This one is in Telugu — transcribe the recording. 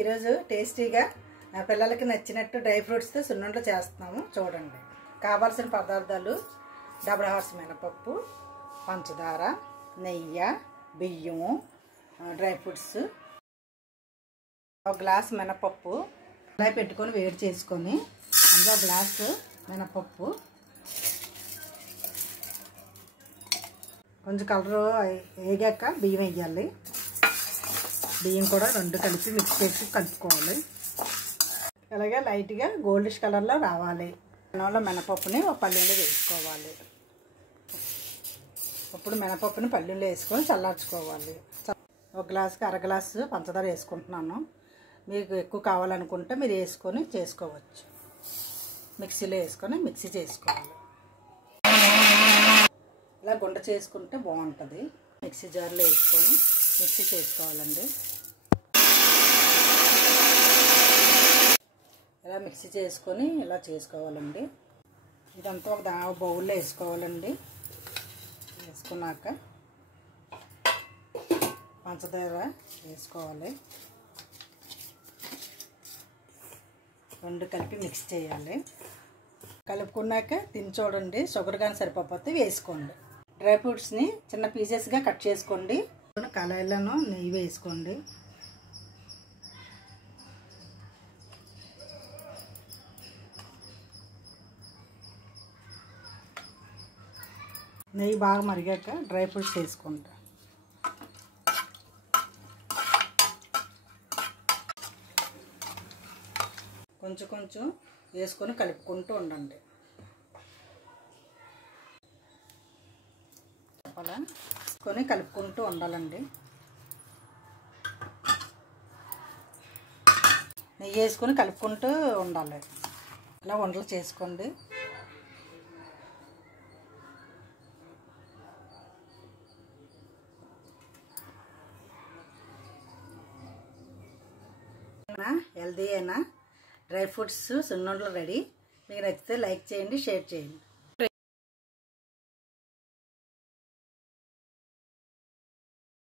ఈరోజు టేస్టీగా పిల్లలకి నచ్చినట్టు డ్రై ఫ్రూట్స్తో సున్నుండలు చేస్తున్నాము చూడండి. కావాల్సిన పదార్థాలు డబుల్ హార్స్ మినపప్పు, పంచదార, నెయ్యి, బియ్యము, డ్రై ఫ్రూట్స్. ఒక గ్లాస్ మినపప్పు అలా పెట్టుకొని వేడి చేసుకొని అందులో గ్లాసు మినపప్పు, కొంచెం కలరు వేగాక బియ్యం వేయాలి. బియ్యం కూడా రెండు కలిపి మిక్స్ చేసి కలుపుకోవాలి. అలాగే లైట్గా గోల్డిష్ కలర్లో రావాలి. అన్నంలో మినపప్పుని ఒక పల్లెంలో వేసుకోవాలి. ఇప్పుడు మినపప్పుని పల్లెంలో వేసుకొని చల్లార్చుకోవాలి. ఒక గ్లాసుకి అర గ్లాసు పంచదార వేసుకుంటున్నాను. మీకు ఎక్కువ కావాలనుకుంటే మీరు వేసుకొని చేసుకోవచ్చు. మిక్సీలో వేసుకొని మిక్సీ చేసుకోవాలి. ఇలా గుండ చేసుకుంటే బాగుంటుంది. మిక్సీ జార్లో వేసుకొని మిక్సీ చేసుకోవాలండి. ఇలా మిక్సీ చేసుకొని ఇలా చేసుకోవాలండి. ఇదంతా ఒక బౌల్లో వేసుకోవాలండి. వేసుకున్నాక పంచదార వేసుకోవాలి. రెండు కలిపి మిక్స్ చేయాలి. కలుపుకున్నాక తిని చూడండి. షుగర్ కానీ సరిపోతే వేసుకోండి. డ్రై ఫ్రూట్స్ని చిన్న పీసెస్గా కట్ చేసుకోండి. కళాయిలను నెయ్యి వేసుకోండి. నెయ్యి బాగా మరిగాక డ్రై ఫ్రూట్స్ వేసుకోండి. కొంచెం కొంచెం వేసుకొని కలుపుకుంటూ ఉండండి. అలా కొని కలుపుకుంటూ ఉండాలండి. నెయ్యి వేసుకొని కలుపుకుంటూ ఉండాలి. ఇలా వంటలు చేసుకోండి. హెల్దీ అయినా డ్రై ఫ్రూట్స్ సున్నుండలు రెడీ. మీకు నచ్చితే లైక్ చేయండి, షేర్ చేయండి.